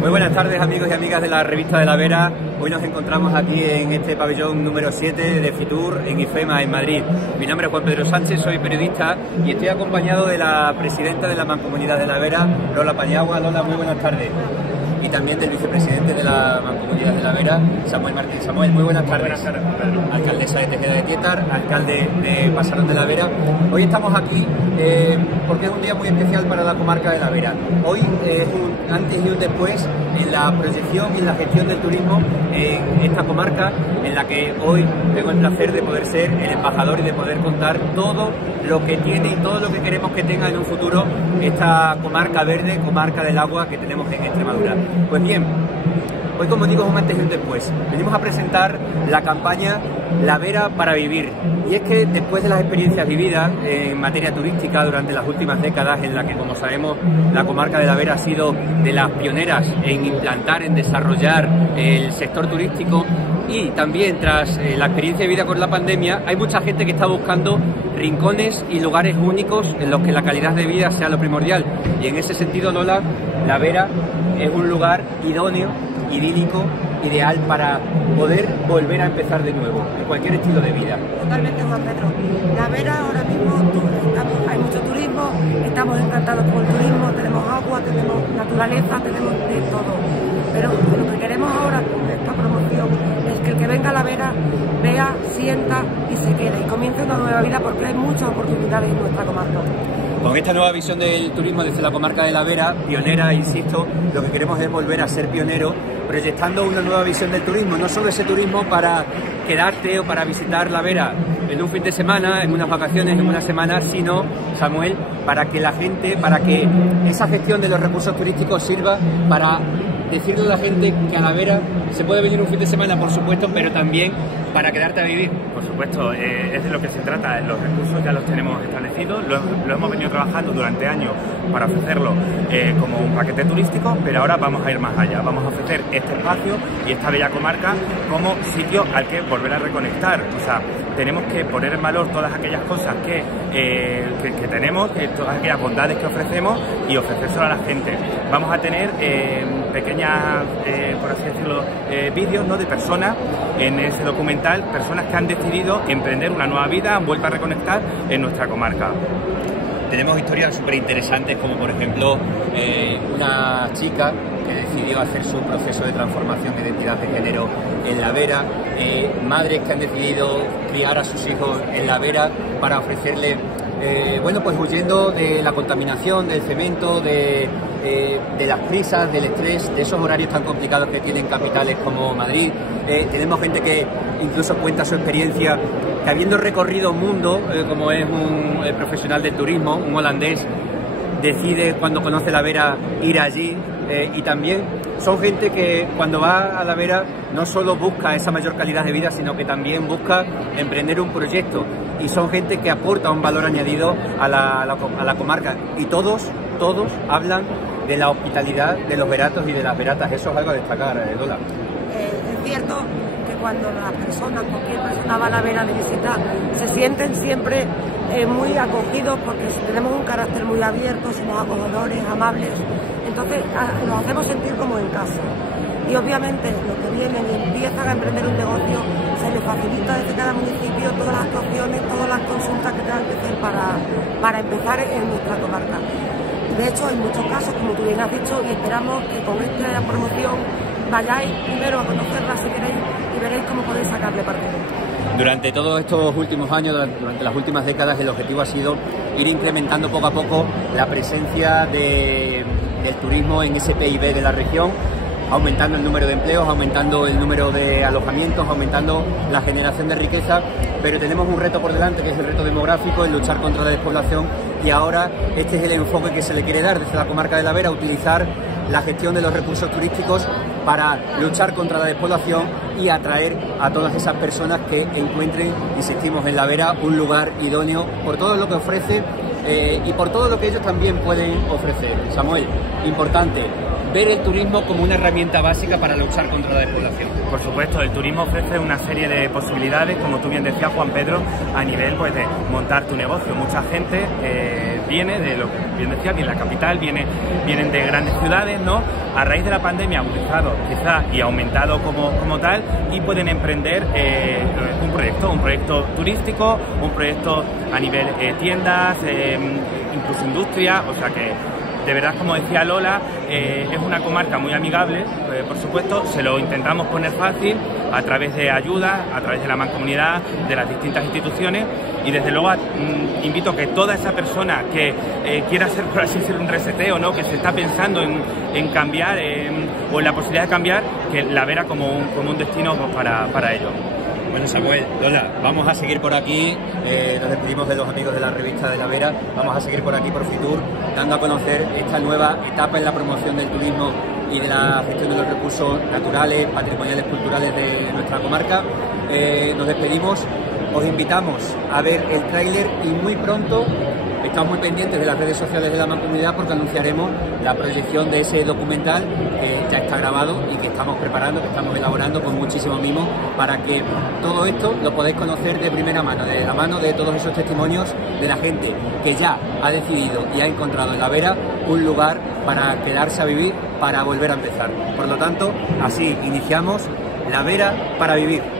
Muy buenas tardes, amigos y amigas de la revista de la Vera. Hoy nos encontramos aquí en este pabellón número 7 de Fitur en IFEMA, en Madrid. Mi nombre es Juan Pedro Sánchez, soy periodista y estoy acompañado de la presidenta de la Mancomunidad de la Vera, Lola Paniagua. Lola, muy buenas tardes. Y también del vicepresidente de la Mancomunidad de la Vera, Samuel Martín. Samuel, muy buenas tardes. Buenas tardes, Pedro. Alcaldesa de Tejeda de Tietar, alcalde de Pasarón de la Vera. Hoy estamos aquí porque es un día muy especial para la comarca de la Vera. Hoy es un antes y un después en la proyección y en la gestión del turismo en esta comarca, en la que hoy tengo el placer de poder ser el embajador y de poder contar todo lo que tiene y todo lo que queremos que tenga en un futuro esta comarca verde, comarca del agua que tenemos en Extremadura. Pues bien, hoy, como digo, es un antes y un después. Venimos a presentar la campaña La Vera para Vivir. Y es que después de las experiencias vividas en materia turística durante las últimas décadas, en la que, como sabemos, la comarca de la Vera ha sido de las pioneras en implantar, en desarrollar el sector turístico, y también tras la experiencia vivida con la pandemia, hay mucha gente que está buscando rincones y lugares únicos en los que la calidad de vida sea lo primordial. Y en ese sentido, Lola, la Vera es un lugar idóneo, idílico, ideal para poder volver a empezar de nuevo, en cualquier estilo de vida. Totalmente, Juan Pedro. La Vera ahora mismo hay mucho turismo, estamos encantados con el turismo, tenemos agua, tenemos naturaleza, tenemos de todo. Pero lo que queremos ahora con esta promoción es que el que venga a la Vera vea, sienta y se quede y comience una nueva vida, porque hay muchas oportunidades en nuestra comarca. Con esta nueva visión del turismo desde la comarca de la Vera, pionera, insisto, lo que queremos es volver a ser pioneros, proyectando una nueva visión del turismo, no solo ese turismo para quedarte o para visitar la Vera en un fin de semana, en unas vacaciones, en una semana, sino, Samuel, para que la gente, para que esa gestión de los recursos turísticos sirva para decirle a la gente que a la Vera se puede venir un fin de semana, por supuesto, pero también para quedarte a vivir. Por supuesto, es de lo que se trata. Los recursos ya los tenemos establecidos, lo hemos venido trabajando durante años para ofrecerlo como un paquete turístico, pero ahora vamos a ir más allá. Vamos a ofrecer este espacio y esta bella comarca como sitio al que volver a reconectar. O sea, tenemos que poner en valor todas aquellas cosas que tenemos, todas aquellas bondades que ofrecemos y ofrecérselo a la gente. Vamos a tener pequeñas, por así decirlo, vídeos, ¿no?, de personas en ese documental, personas que han decidido emprender una nueva vida, han vuelto a reconectar en nuestra comarca. Tenemos historias súper interesantes, como por ejemplo una chica que decidió hacer su proceso de transformación de identidad de género en la Vera, madres que han decidido criar a sus hijos en la Vera para ofrecerle, bueno, pues huyendo de la contaminación, del cemento, de las prisas, del estrés, de esos horarios tan complicados que tienen capitales como Madrid. Tenemos gente que incluso cuenta su experiencia, que habiendo recorrido mundo, como es un profesional del turismo, un holandés, decide cuando conoce la Vera ir allí, y también son gente que cuando va a la Vera no solo busca esa mayor calidad de vida, sino que también busca emprender un proyecto, y son gente que aporta un valor añadido a la comarca, y todos hablan de la hospitalidad de los veratos y de las veratas. Eso es algo a destacar, Lola. Es cierto que cuando las personas, cualquier persona va a la Vera de visita, se sienten siempre muy acogidos, porque tenemos un carácter muy abierto, somos acogedores, amables, entonces nos hacemos sentir como en casa. Y obviamente los que vienen y empiezan a emprender un negocio, se les facilita desde cada municipio todas las actuaciones, todas las consultas que tengan que hacer para empezar en nuestra comarca. De hecho, hay muchos casos, como tú bien has dicho, y esperamos que con esta promoción vayáis primero a conocerla si queréis y veréis cómo podéis sacarle partido. Durante todos estos últimos años, durante las últimas décadas, el objetivo ha sido ir incrementando poco a poco la presencia del turismo en ese PIB de la región, aumentando el número de empleos, aumentando el número de alojamientos, aumentando la generación de riqueza, pero tenemos un reto por delante, que es el reto demográfico, el luchar contra la despoblación, y ahora este es el enfoque que se le quiere dar desde la comarca de la Vera, utilizar la gestión de los recursos turísticos para luchar contra la despoblación y atraer a todas esas personas que encuentren, insistimos, en la Vera un lugar idóneo por todo lo que ofrece y por todo lo que ellos también pueden ofrecer. Samuel, importante, ver el turismo como una herramienta básica para luchar contra la despoblación. Por supuesto, el turismo ofrece una serie de posibilidades, como tú bien decías, Juan Pedro, a nivel pues de montar tu negocio. Mucha gente viene de lo que bien decía, viene de la capital, vienen de grandes ciudades, ¿no? A raíz de la pandemia ha agudizado quizá y aumentado como tal, y pueden emprender un proyecto turístico, un proyecto a nivel tiendas, incluso industria, o sea que de verdad, como decía Lola, es una comarca muy amigable, por supuesto, se lo intentamos poner fácil a través de ayudas, a través de la mancomunidad, de las distintas instituciones, y desde luego invito a que toda esa persona que quiera hacer, por así decirlo, un reseteo, ¿no? Que se está pensando en cambiar o en la posibilidad de cambiar, que la Vera como un destino para ello. Bueno, Samuel, Lola, vamos a seguir por aquí, nos despedimos de los amigos de la revista de La Vera, vamos a seguir por aquí por Fitur, dando a conocer esta nueva etapa en la promoción del turismo y de la gestión de los recursos naturales, patrimoniales, culturales de nuestra comarca. Nos despedimos, os invitamos a ver el tráiler y muy pronto estamos muy pendientes de las redes sociales de la Mancomunidad porque anunciaremos la proyección de ese documental que ya está grabado y que estamos preparando, que estamos elaborando con muchísimo mimo para que todo esto lo podáis conocer de primera mano, de la mano de todos esos testimonios de la gente que ya ha decidido y ha encontrado en La Vera un lugar para quedarse a vivir, para volver a empezar. Por lo tanto, así iniciamos La Vera para vivir.